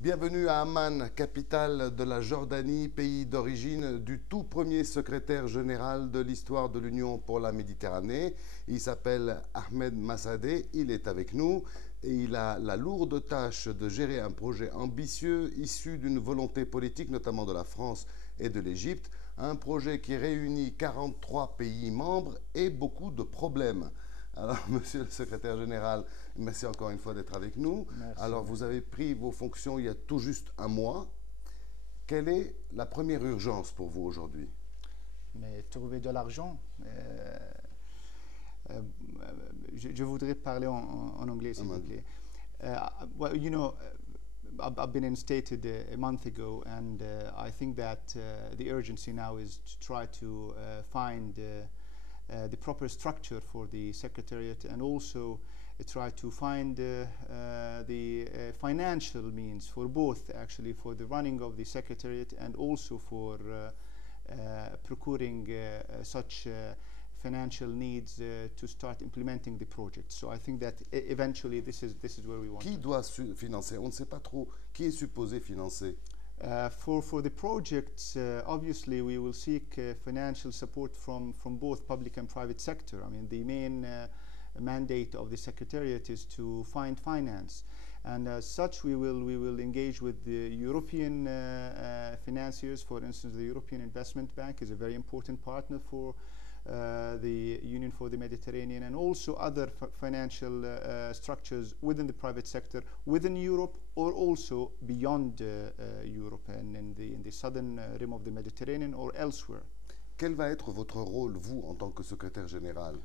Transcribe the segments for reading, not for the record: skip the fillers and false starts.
Bienvenue à Amman, capitale de la Jordanie, pays d'origine du tout premier secrétaire général de l'histoire de l'Union pour la Méditerranée. Il s'appelle Ahmad Masa'deh, il est avec nous et il a la lourde tâche de gérer un projet ambitieux issu d'une volonté politique, notamment de la France et de l'Égypte, un projet qui réunit 43 pays membres et beaucoup de problèmes. Alors, monsieur le secrétaire général, merci encore une fois d'être avec nous. Merci. Alors, vous avez pris vos fonctions il y a tout juste un mois. Quelle est la première urgence pour vous aujourd'hui? Mais trouver de l'argent. Je voudrais parler en anglais, s'il vous plaît. Well, you know, I've been instated a month ago, and I think that the urgency now is to try to find the proper structure for the Secretariat, and also try to find the financial means for both, actually, for the running of the Secretariat and also for procuring such financial needs to start implementing the project. So I think that eventually this is where we want. Qui doit financer? On ne sait pas trop. Qui est supposé financer? For the projects, obviously we will seek financial support from both public and private sector. I mean, the main mandate of the Secretariat is to find finance, and as such we will engage with the European financiers. For instance, the European Investment Bank is a very important partner for the Union for the Mediterranean, and also other financial structures within the private sector, within Europe or also beyond Europe and in the southern rim of the Mediterranean or elsewhere. Quel va être votre rôle, vous, en tant que secrétaire général?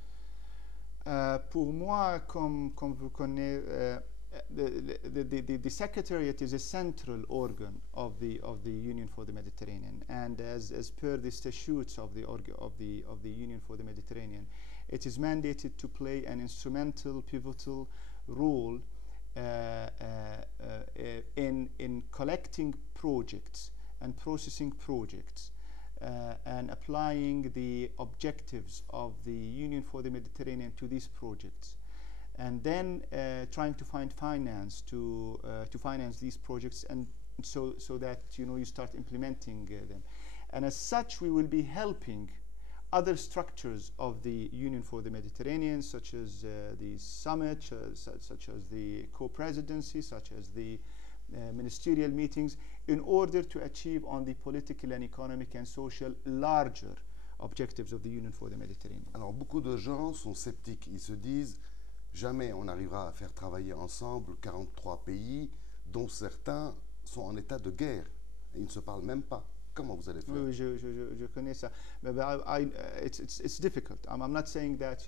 Pour moi, comme vous connaissez, the Secretariat is a central organ of the Union for the Mediterranean, and as per the statutes of the Union for the Mediterranean, it is mandated to play an instrumental, pivotal role in collecting projects and processing projects. And applying the objectives of the Union for the Mediterranean to these projects, and then trying to find finance to finance these projects, and so that you start implementing them. And as such, we will be helping other structures of the Union for the Mediterranean, such as the summit, such as the co-presidency, such as the ministerial meetings, in order to achieve on the political and economic and social larger objectives of the Union for the Mediterranean. Alors, beaucoup de gens sont sceptiques. Ils se disent, jamais on arrivera à faire travailler ensemble 43 pays, dont certains sont en état de guerre. Et ils ne se parlent même pas. Comment vous allez faire? Oui, je connais ça. But it's difficult. I'm not saying that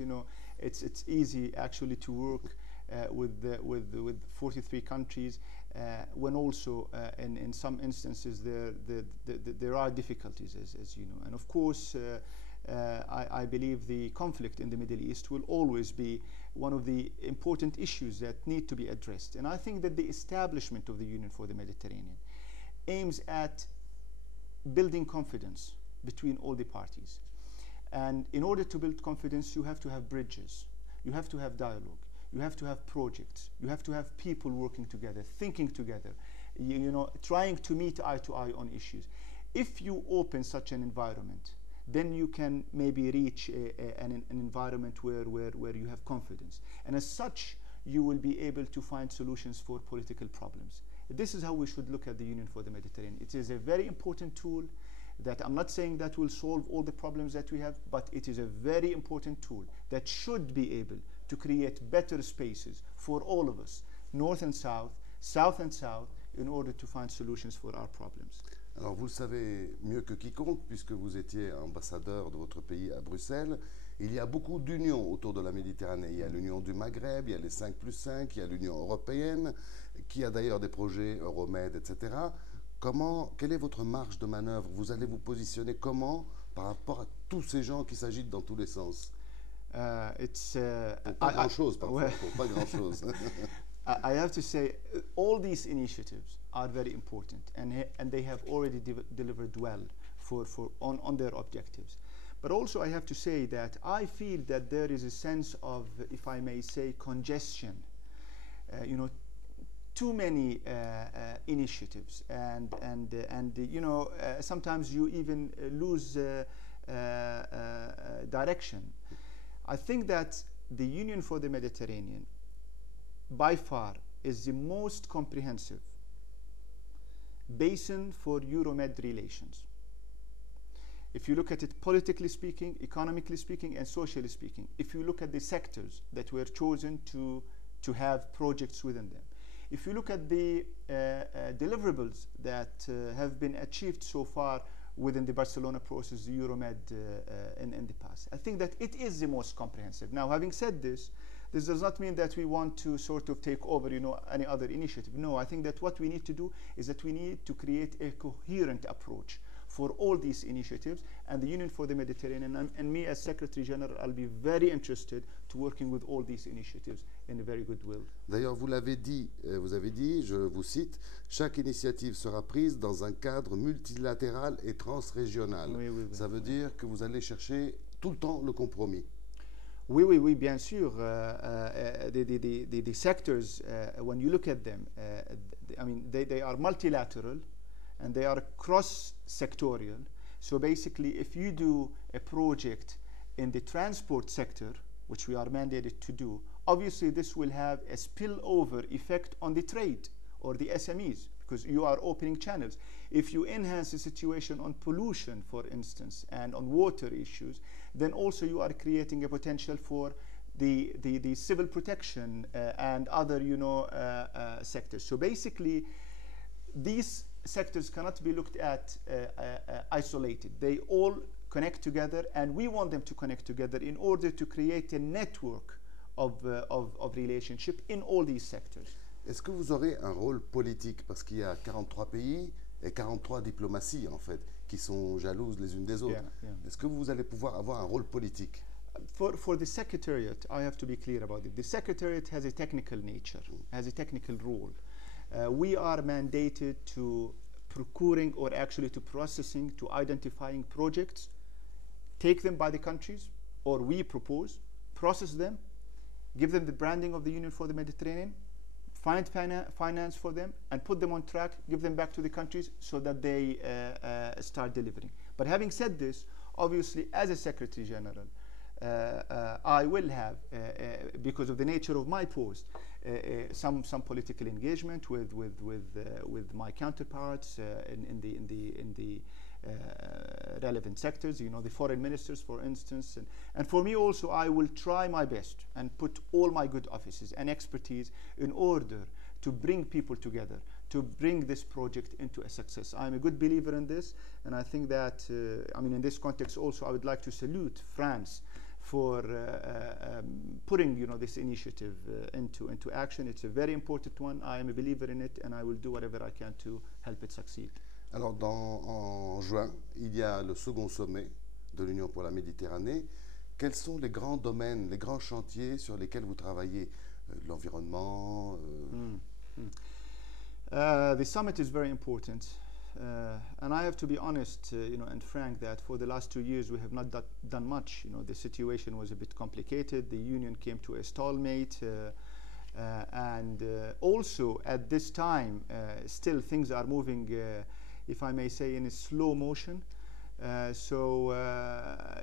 it's easy actually to work with 43 countries when also in some instances there are difficulties, as you know. And of course, I believe the conflict in the Middle East will always be one of the important issues that need to be addressed. And I think that the establishment of the Union for the Mediterranean aims at building confidence between all the parties. And in order to build confidence, you have to have bridges, you have to have dialogue, you have to have projects, you have to have people working together, thinking together, trying to meet eye to eye on issues. If you open such an environment, then you can maybe reach an environment where you have confidence. And as such, you will be able to find solutions for political problems. This is how we should look at the Union for the Mediterranean. It is a very important tool that I'm not saying that will solve all the problems that we have, but it is a very important tool that should be able to create better spaces for all of us, north and south, south and south, in order to find solutions for our problems. Alors, vous le savez mieux que quiconque, puisque vous étiez ambassadeur de votre pays à Bruxelles. Il y a beaucoup d'unions autour de la Méditerranée. Il y a l'Union du Maghreb, il y a les 5+5, il y a l'Union européenne, qui a d'ailleurs des projets Euromed, etc. Quelle est votre marge de manœuvre? Vous allez vous positionner comment par rapport à tous ces gens qui s'agitent dans tous les sens? Pour pas grand-chose, parfois, pour pas grand-chose. I have to say, all these initiatives are very important, and they have already delivered well on their objectives. But also I have to say that I feel that there is a sense of, if I may say, congestion, too many initiatives, and you know, sometimes you even lose direction. I think that the Union for the Mediterranean, by far, is the most comprehensive basin for Euromed relations. If you look at it politically speaking, economically speaking, and socially speaking, if you look at the sectors that were chosen to have projects within them, if you look at the deliverables that have been achieved so far within the Barcelona process, the Euromed in the past, I think that it is the most comprehensive. Now, having said this, this does not mean that we want to sort of take over, you know, any other initiative. No, I think that what we need to do is that we need to create a coherent approach for all these initiatives, and the Union for the Mediterranean, and me as Secretary General, I'll be very interested to working with all these initiatives in a very good will. D'ailleurs, vous l'avez dit, vous avez dit, je vous cite, chaque initiative sera prise dans un cadre multilatéral et transrégional. Oui, oui, oui. Ça veut dire que vous allez chercher tout le temps le compromis. Oui, oui, oui, bien sûr. The sectors, when you look at them, I mean, they are multilateral and they are cross-sectorial. So basically, if you do a project in the transport sector, which we are mandated to do, obviously this will have a spillover effect on the trade or the SMEs, because you are opening channels. If you enhance the situation on pollution, for instance, and on water issues, then also you are creating a potential for the civil protection and other, you know, sectors. So basically, these sectors cannot be looked at isolated. They all connect together, and we want them to connect together in order to create a network of relationship in all these sectors. Est-ce que vous aurez un rôle politique? Parce qu'il y a 43 pays et 43 diplomaties, en fait, qui sont jalouses les unes des autres. Yeah. Est-ce que vous allez pouvoir avoir un rôle politique? For the Secretariat, I have to be clear about it. The Secretariat has a technical nature, has a technical role. We are mandated to procuring, or actually to processing, to identifying projects, take them by the countries, or we propose, process them, give them the branding of the Union for the Mediterranean, find finance for them, and put them on track, give them back to the countries so that they start delivering. But having said this, obviously, as a Secretary General, I will have, because of the nature of my post, some political engagement with my counterparts in the relevant sectors, you know, the foreign ministers, for instance, and for me also, I will try my best and put all my good offices and expertise in order to bring people together, to bring this project into a success. I'm a good believer in this, and I think that, I mean, in this context also, I would like to salute France for putting, you know, this initiative into action. It's a very important one. I am a believer in it, and I will do whatever I can to help it succeed. Alors, en juin, il y a le second sommet de l'Union pour la Méditerranée. Quels sont les grands domaines, les grands chantiers sur lesquels vous travaillez? L'environnement The summit is very important. And I have to be honest, you know, and frank, that for the last 2 years we have not done much. You know, the situation was a bit complicated. The union came to a stalemate, and also at this time, still things are moving, if I may say, in a slow motion. So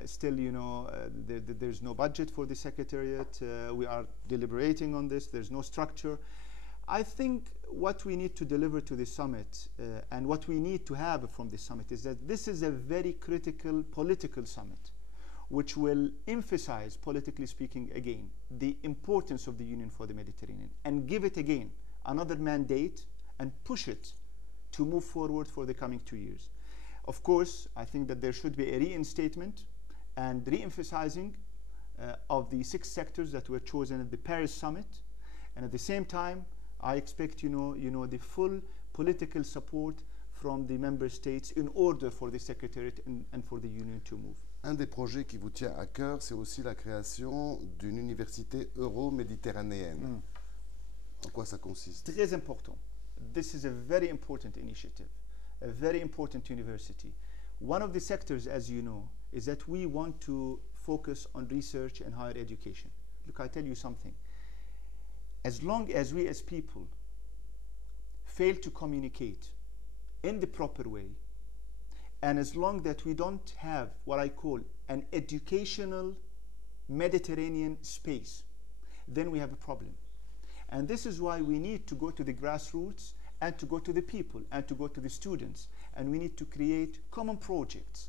still, you know, there's no budget for the Secretariat. We are deliberating on this. There's no structure. I think what we need to deliver to the summit and what we need to have from the summit is that this is a very critical political summit, which will emphasize, politically speaking, again, the importance of the Union for the Mediterranean, and give it again another mandate and push it to move forward for the coming 2 years. Of course, I think that there should be a reinstatement and re-emphasizing of the 6 sectors that were chosen at the Paris summit, and at the same time, I expect, you know, the full political support from the member states in order for the Secretariat and for the Union to move. Un des projets qui vous tient à cœur, c'est aussi la création d'une université euro-méditerranéenne. En quoi ça consiste? Très important. This is a very important initiative, a very important university. One of the sectors, as you know, is that we want to focus on research and higher education. Look, I tell you something. As long as we as people fail to communicate in the proper way, and as long that we don't have what I call an educational Mediterranean space, then we have a problem. And this is why we need to go to the grassroots and to go to the people and to go to the students, and we need to create common projects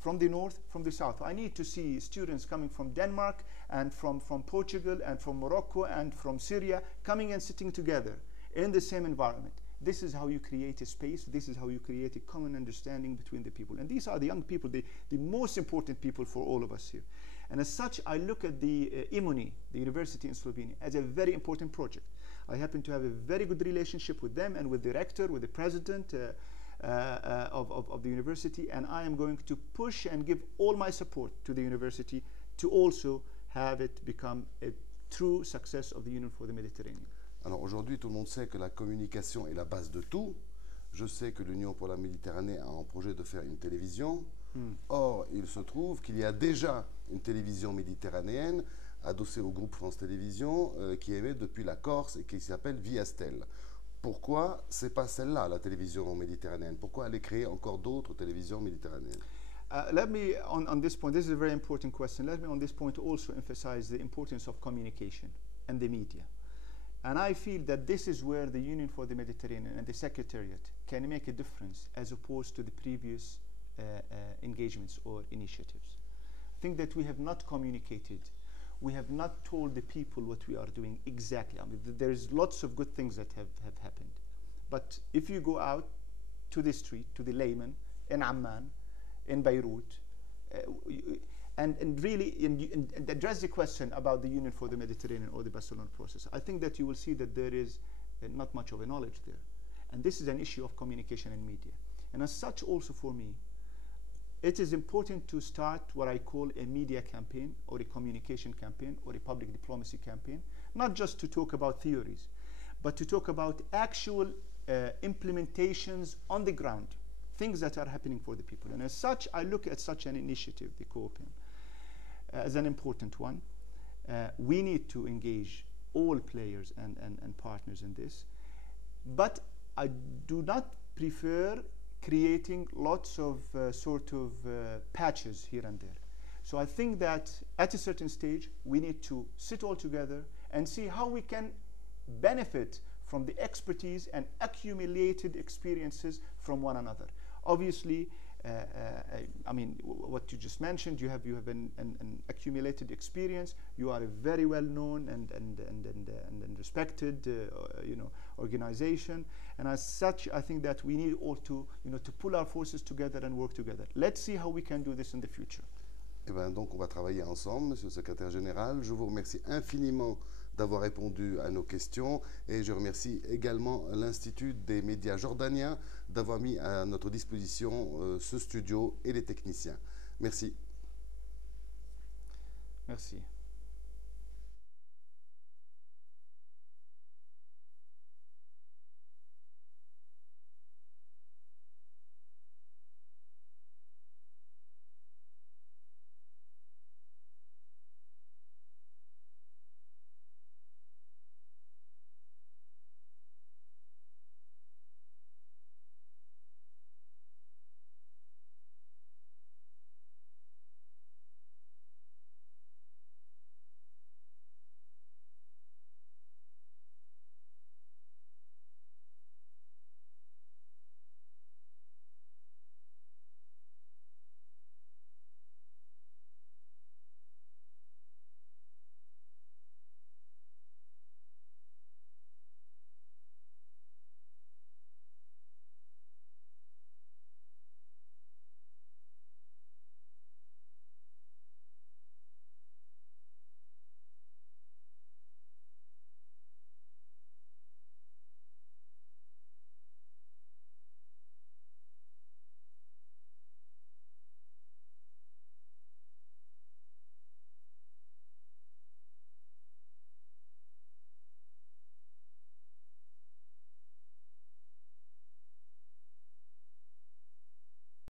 from the north, from the south. I need to see students coming from Denmark and from Portugal and from Morocco and from Syria coming and sitting together in the same environment. This is how you create a space. This is how you create a common understanding between the people. And these are the young people, the most important people for all of us here. And as such, I look at the IMUNI, the university in Slovenia, as a very important project. I happen to have a very good relationship with them and with the rector, with the president of the university, and I am going to push and give all my support to the university to also have it become a true success of the Union for the Mediterranean. Alors aujourd'hui, tout le monde sait que la communication est la base de tout. Je sais que l'Union pour la Méditerranée a en projet de faire une télévision. Or, il se trouve qu'il y a déjà une télévision méditerranéenne adossée au groupe France Télévisions qui émet depuis la Corse et qui s'appelle Viastel. Pourquoi ce n'est pas celle-là, la télévision méditerranéenne? Pourquoi aller créer encore d'autres télévisions méditerranéennes? Let me, on this point, this is a very important question. Let me on this point also emphasize the importance of communication and the media. And I feel that this is where the Union for the Mediterranean and the Secretariat can make a difference as opposed to the previous engagements or initiatives. I think that we have not communicated. We have not told the people what we are doing exactly. I mean, there's lots of good things that have happened. But if you go out to the street, to the layman, in Amman, in Beirut, and really and address the question about the Union for the Mediterranean or the Barcelona process, I think that you will see that there is not much of a knowledge there. And this is an issue of communication and media. And as such, also for me, it is important to start what I call a media campaign or a communication campaign or a public diplomacy campaign, not just to talk about theories, but to talk about actual implementations on the ground, things that are happening for the people. And as such, I look at such an initiative, the COPIM, as an important one. We need to engage all players and partners in this, but I do not prefer creating lots of patches here and there. So I think that at a certain stage, we need to sit all together and see how we can benefit from the expertise and accumulated experiences from one another. Obviously, I mean, what you just mentioned, you have an accumulated experience. You are a very well-known and respected, organization. And as such, I think that we need all to, to pull our forces together and work together. Let's see how we can do this in the future. Eh bien, donc, on va travailler ensemble, Monsieur le Secrétaire Général. Je vous remercie infiniment d'avoir répondu à nos questions et je remercie également l'Institut des médias jordaniens d'avoir mis à notre disposition ce studio et les techniciens. Merci. Merci.